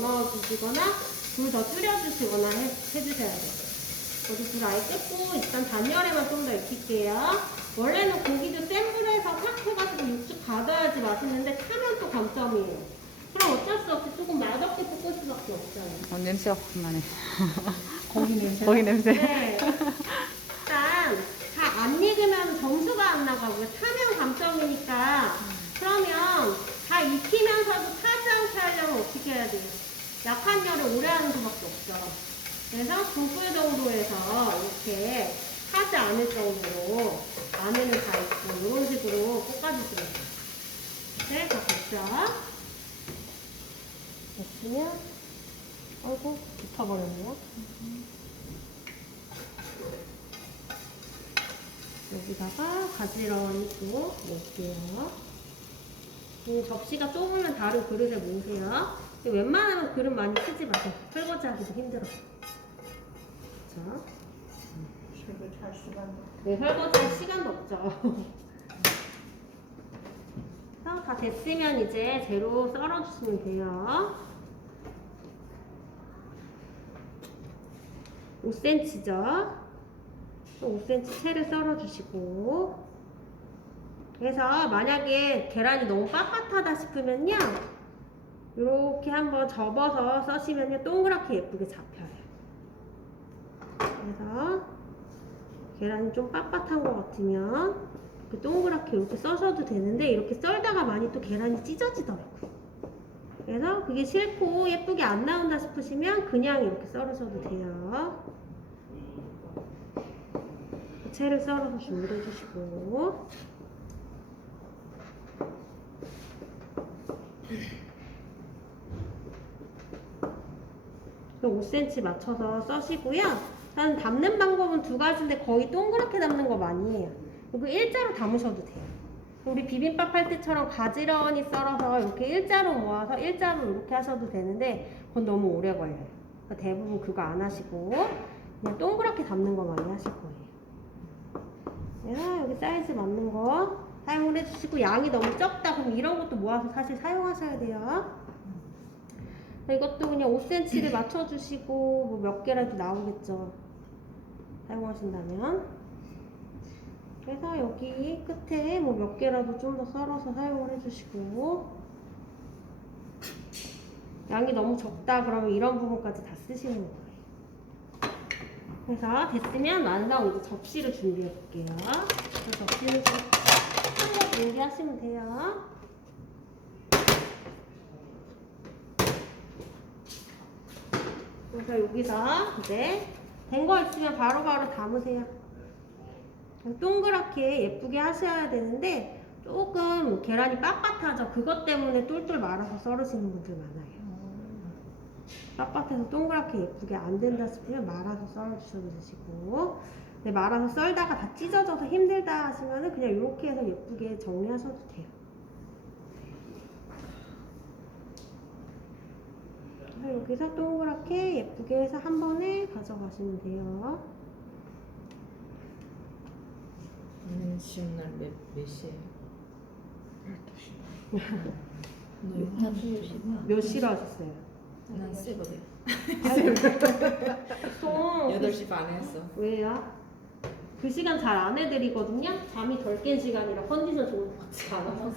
넣어주시거나 불 더 줄여주시거나 해주셔야 돼요. 저도 불 아예 끄고 일단 단열에만 좀 더 익힐게요. 원래는 고기도 센 불에서 탁 해가지고 육즙 가둬야지 맛있는데 타면 또 감점이에요. 그럼 어쩔 수 없이 조금 맛없게 볶을 수밖에 없어요. 냄새가 확 나네. 고기 냄새? 고기 냄새. 네. 일단 다 안 익으면 점수가 안 나가고요. 타면 감점이니까. 그러면 다 익히면서도 타지 않게 하려면 어떻게 해야 돼요? 약한 열을 오래 하는 수밖에 없죠. 그래서 중불 정도에서 이렇게 타지 않을 정도로 안에는 다 있고 이런 식으로 볶아주시면 돼요. 네, 다 됐죠? 됐으면 아이고 붙어버렸네요. 여기다가 가지런히 또 넣을게요. 접시가 좁으면 다른 그릇에 모으세요. 웬만하면 그릇 많이 쓰지 마세요. 설거지 하기도 힘들어. 그쵸? 설거지 할 시간도. 네, 설거지 할 시간도 없죠. 다 됐으면 이제 재료 썰어주시면 돼요. 5cm죠. 5cm 채를 썰어주시고. 그래서 만약에 계란이 너무 빳빳하다 싶으면요. 이렇게 한번 접어서 써시면요. 동그랗게 예쁘게 잡혀요. 그래서 계란이 좀 빳빳한 것 같으면 이렇게 동그랗게 이렇게 써셔도 되는데 이렇게 썰다가 많이 또 계란이 찢어지더라고요. 그래서 그게 싫고 예쁘게 안 나온다 싶으시면 그냥 이렇게 썰으셔도 돼요. 채를 썰어서 준비해 주시고 5cm 맞춰서 써시고요. 저는 담는 방법은 두 가지인데 거의 동그랗게 담는 거 많이 해요. 이거 일자로 담으셔도 돼요. 우리 비빔밥 할 때처럼 가지런히 썰어서 이렇게 일자로 모아서 일자로 이렇게 하셔도 되는데 그건 너무 오래 걸려요. 그러니까 대부분 그거 안 하시고 그냥 동그랗게 담는 거 많이 하실 거예요. 그래서 여기 사이즈 맞는 거 사용을 해주시고 양이 너무 적다 그럼 이런 것도 모아서 사실 사용하셔야 돼요. 이것도 그냥 5cm를 맞춰주시고 뭐 몇 개라도 나오겠죠. 사용하신다면. 그래서 여기 끝에 뭐 몇 개라도 좀 더 썰어서 사용을 해주시고 양이 너무 적다 그러면 이런 부분까지 다 쓰시는 거예요. 그래서 됐으면 완성 이제 접시를 준비해 볼게요. 접시는 좀 큰 거 준비하시면 돼요. 그래서 여기서 이제 된 거 있으면 바로바로 담으세요. 동그랗게 예쁘게 하셔야 되는데 조금 계란이 빳빳하죠. 그것 때문에 똘똘 말아서 썰으시는 분들 많아요. 빳빳해서 동그랗게 예쁘게 안 된다 싶으면 말아서 썰어주셔도 되시고 근데 말아서 썰다가 다 찢어져서 힘들다 하시면 그냥 이렇게 해서 예쁘게 정리하셔도 돼요. 여기서 동그랗게 예쁘게 해서 한 번에 가져가시면 돼요. 오늘 시험 날몇 시에? 12시. 몇 시로 하셨어요? 난 새벽에. 보통 8시 반에 했어. 왜요? 그 시간 잘 안 해드리거든요? 잠이 덜 깬 시간이라 컨디션 좋은 것 같지가 않아서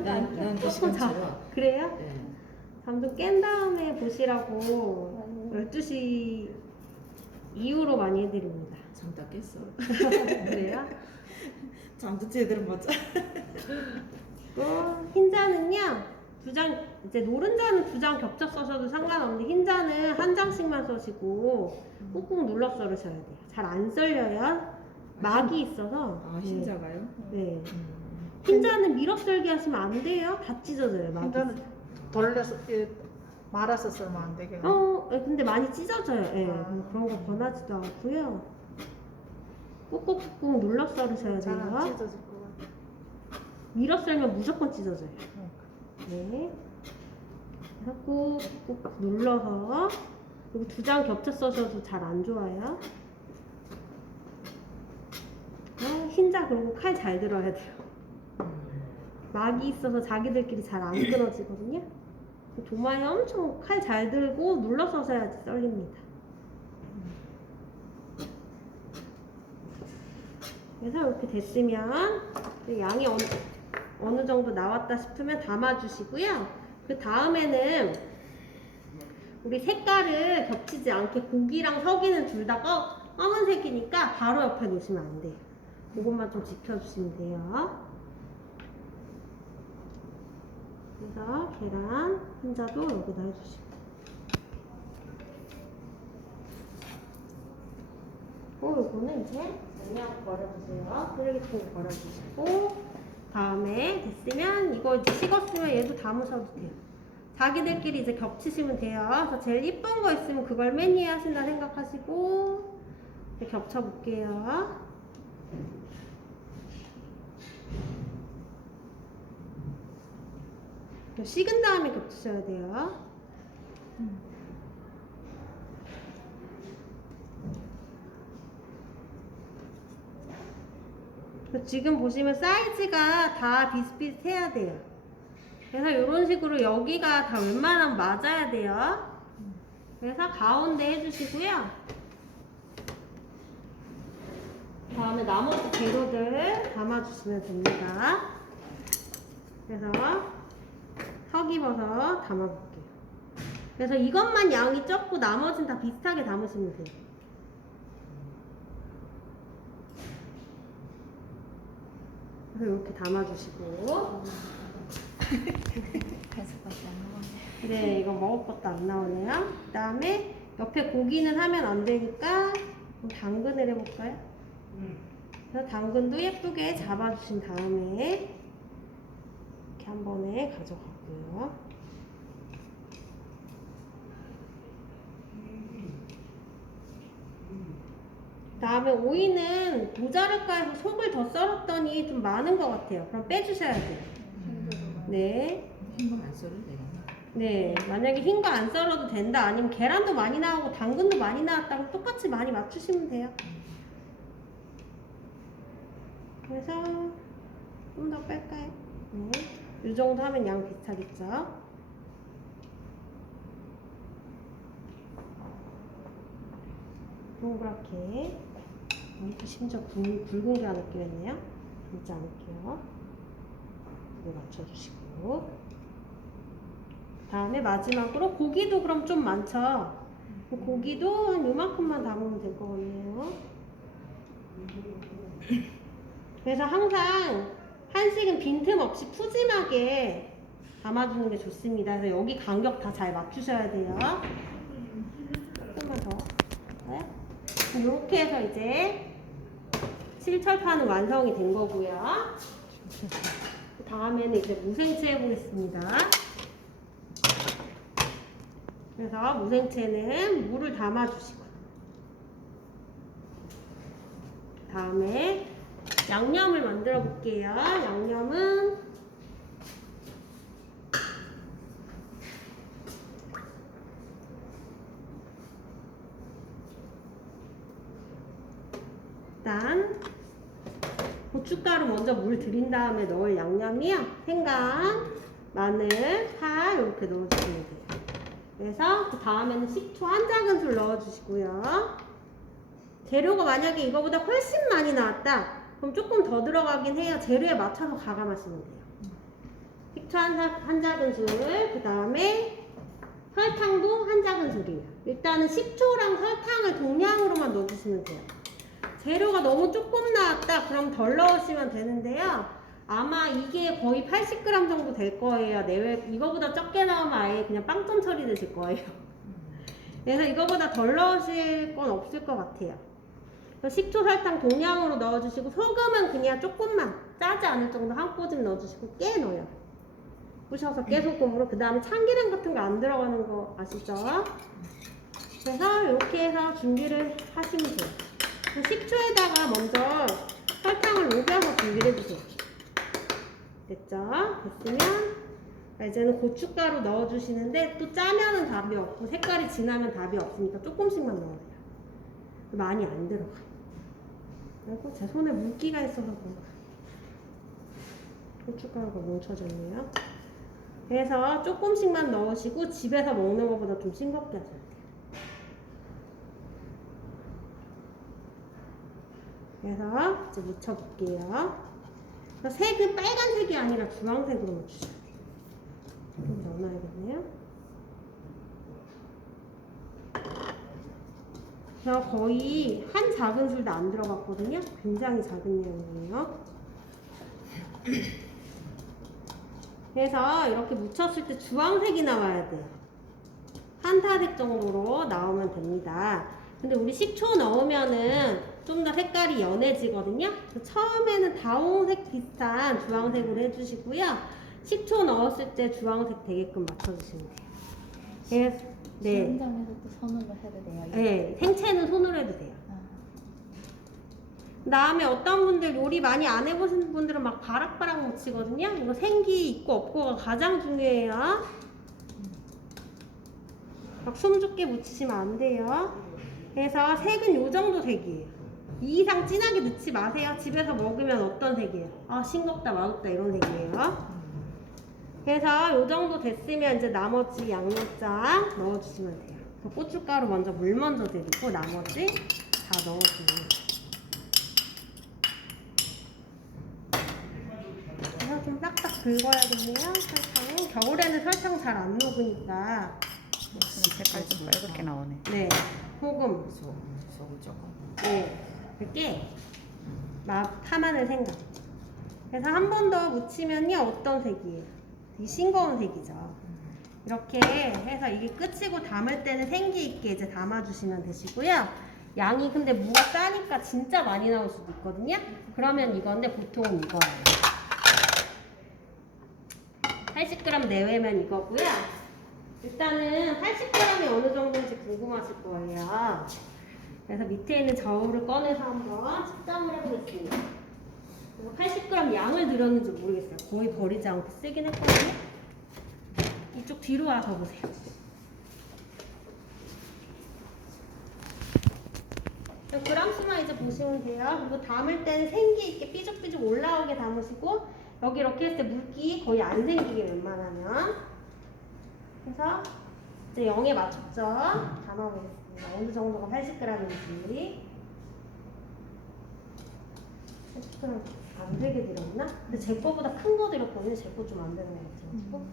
난그 시간 좋아. 그래요? 네. 잠 좀 깬 다음에 보시라고 12시 이후로 많이 해드립니다. 잠 다 깼어. 그래요? 잠도 제대로 못 자. 흰자는요 이제 노른자는 2장 겹쳐 써셔도 상관없는데 흰자는 한 장씩만 써시고 꾹꾹 눌러 썰으셔야 돼요. 잘 안 썰려요. 막이 있어서. 아, 흰자가요? 네. 흰자는 밀어 썰기 하시면 안 돼요. 다 찢어져요. 막이. 흰자는 돌려서 말아서 썰면 안 되게. 근데 많이 찢어져요. 예. 그런 거 권하지도 않고요. 꾹꾹꾹꾹 눌러 썰으셔야 잘안 돼요. 찢어질 것 같아. 밀어 썰면 무조건 찢어져요. 네. 그래서 꾹꾹 눌러서 여기 2장 겹쳐 써셔도 잘 안 좋아요. 흰자 그리고 칼 잘 들어야 돼요. 막이 있어서 자기들끼리 잘 안 끊어지거든요. 도마에 엄청 칼 잘 들고 눌러서 해야지 썰립니다. 그래서 이렇게 됐으면 양이 어느 정도 나왔다 싶으면 담아주시고요. 그 다음에는 우리 색깔을 겹치지 않게 고기랑 서기는 둘 다 검은색이니까 바로 옆에 놓으시면 안 돼요. 이것만 좀 지켜주시면 돼요. 그래서 계란 한자도 여기다 해주시고, 이거는 이제 그냥 버려주세요. 쓰레기통에 버려주시고, 다음에 됐으면 이거 이제 식었으면 얘도 담으셔도 돼요. 자기들끼리 이제 겹치시면 돼요. 그래서 제일 이쁜 거 있으면 그걸 맨 위에 하신다 생각하시고 이렇게 겹쳐볼게요. 식은 다음에 겹치셔야 돼요. 지금 보시면 사이즈가 다 비슷비슷해야 돼요. 그래서 이런 식으로 여기가 다 웬만하면 맞아야 돼요. 그래서 가운데 해주시고요. 다음에 나머지 재료들 담아주시면 됩니다. 그래서 서기버섯 담아볼게요. 그래서 이것만 양이 적고 나머지는 다 비슷하게 담으시면 돼요. 그래서 이렇게 담아주시고. 네, 이거 먹을 것도 안 나오네요. 그 다음에 옆에 고기는 하면 안 되니까 당근을 해볼까요? 그래서 당근도 예쁘게 잡아주신 다음에 이렇게 한 번에 가져가고요. 그 다음에 오이는 모자랄까 해서 속을 더 썰었더니 좀 많은 것 같아요. 그럼 빼주셔야 돼요. 네. 흰 거 안 썰어도 되겠네. 네, 만약에 흰 거 안 썰어도 된다, 아니면 계란도 많이 나오고 당근도 많이 나왔다면 똑같이 많이 맞추시면 돼요. 그래서 좀 더 뺄까요? 네, 이 정도 하면 양 비슷하겠죠? 동그랗게. 심지어 굵은 게 하나 끼었네요. 굵지 않을게요. 이거 맞춰주시고. 다음에 마지막으로 고기도 그럼 좀 많죠? 고기도 한 요만큼만 담으면 될 것 같네요. 그래서 항상 한식은 빈틈없이 푸짐하게 담아주는 게 좋습니다. 그래서 여기 간격 다 잘 맞추셔야 돼요. 조금만 더. 네? 이렇게 해서 이제 실철판은 완성이 된 거고요. 그 다음에는 이제 무생채 해보겠습니다. 그래서 무생채는 물을 담아주시고, 다음에 양념을 만들어 볼게요. 양념은 일단 고춧가루 먼저 물 들인 다음에 넣을 양념이요. 생강, 마늘, 파 이렇게 넣어주시면 돼요. 그래서 그 다음에는 식초 한 작은술 넣어주시고요. 재료가 만약에 이거보다 훨씬 많이 나왔다, 그럼 조금 더 들어가긴 해요. 재료에 맞춰서 가감하시면 돼요. 식초 한 작은술, 그 다음에 설탕도 한 작은술이에요. 일단은 식초랑 설탕을 동량으로만 넣어주시면 돼요. 재료가 너무 조금 나왔다, 그럼 덜 넣으시면 되는데요. 아마 이게 거의 80g 정도 될 거예요. 내외 이거보다 적게 나오면 아예 그냥 빵점 처리되실 거예요. 그래서 이거보다 덜 넣으실 건 없을 것 같아요. 식초, 설탕 동량으로 넣어주시고, 소금은 그냥 조금만, 짜지 않을 정도 한 꼬집 넣어주시고, 깨 넣어요. 부셔서 깨소금으로. 그 다음에 참기름 같은 거 안 들어가는 거 아시죠? 그래서 이렇게 해서 준비를 하시면 돼요. 식초에다가 먼저 설탕을 녹여서 준비를 해주세요. 됐죠? 됐으면 이제는 고춧가루 넣어주시는데, 또 짜면은 답이 없고 색깔이 진하면 답이 없으니까 조금씩만 넣어요. 많이 안 들어가요. 그리고 제 손에 물기가 있어서 그런가, 고춧가루가 뭉쳐졌네요. 그래서 조금씩만 넣으시고 집에서 먹는 것보다 좀 싱겁게 하셔야 돼요. 그래서 이제 묻혀볼게요. 색은 빨간색이 아니라 주황색으로 묻히셔야 돼요. 좀 넣어놔야겠네요. 제가 거의 한 작은술도 안 들어갔거든요. 굉장히 작은 양이에요. 그래서 이렇게 묻혔을 때 주황색이 나와야 돼요. 한 타색 정도로 나오면 됩니다. 근데 우리 식초 넣으면은 좀 더 색깔이 연해지거든요. 그래서 처음에는 다홍색 비슷한 주황색으로 해주시고요. 식초 넣었을 때 주황색 되게끔 맞춰주시면 돼요. 그래서 네, 현장에서도 손으로 해도 돼요? 네, 생채는 손으로 해도 돼요. 아, 그 다음에 어떤 분들 요리 많이 안 해보시는 분들은 막 바락바락 묻히거든요. 이거 생기 있고 없고가 가장 중요해요. 막 숨죽게 묻히시면 안 돼요. 그래서 색은 요 정도 색이에요. 이 이상 진하게 넣지 마세요. 집에서 먹으면 어떤 색이에요? 아, 싱겁다, 맛없다 이런 색이에요. 그래서 요 정도 됐으면 이제 나머지 양념장 넣어주시면 돼요. 그래서 고춧가루 먼저 물 먼저 드리고 나머지 다 넣어주면 돼요. 그래서 좀 딱딱 긁어야겠네요. 설탕은 겨울에는 설탕 잘 안 녹으니까. 색깔 좀 빨갛게 나오네. 네, 소금. 소금 조금. 네, 이렇게 막 파마늘 생각. 그래서 한 번 더 묻히면요 어떤 색이에요? 이 싱거운 색이죠. 이렇게 해서 이게 끝이고 담을 때는 생기 있게 이제 담아주시면 되시고요. 양이 근데 무가 싸니까 진짜 많이 나올 수도 있거든요. 그러면 이건데 보통은 이거예요. 80g 내외면 이거고요. 일단은 80g이 어느 정도인지 궁금하실 거예요. 그래서 밑에 있는 저울을 꺼내서 한번 측정을 해보겠습니다. 80g 양을 들였는지 모르겠어요. 거의 버리지 않고 쓰긴 했거든요. 이쪽 뒤로 와서 보세요. 그람수만 이제 보시면 돼요. 그리고 담을 때는 생기 있게 삐죽삐죽 올라오게 담으시고 여기 이렇게 했을 때 물기 거의 안 생기게 웬만하면. 그래서 이제 0에 맞췄죠. 담아보겠습니다. 어느 정도가 80g인지. 80g 안 되게 들었나? 근데 제 거보다 큰 거 들었거든요. 제 거 좀 안 되는 거 같아가지고.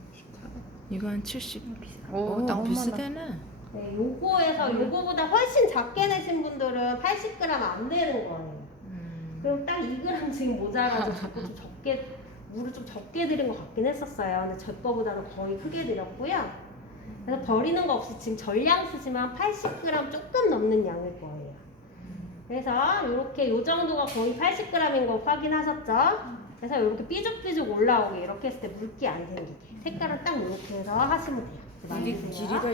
이거 한 70. 오, 딱 너무 비슷하네. 네, 요거보다 훨씬 작게 내신 분들은 80g 안 되는 거예요. 그럼 딱 2g 지금 모자라서 자꾸 좀 적게, 물을 좀 적게 들인 것 같긴 했었어요. 근데 제 거보다는 거의 크게 들였고요. 그래서 버리는 거 없이 지금 전량 쓰시면 80g 조금 넘는 양일 거예요. 그래서 이렇게 요 정도가 거의 80g인 거 확인하셨죠? 그래서 이렇게 삐죽삐죽 올라오게 이렇게 했을 때 물기 안 생기게 색깔은 딱 이렇게 해서 하시면 돼요. 길이가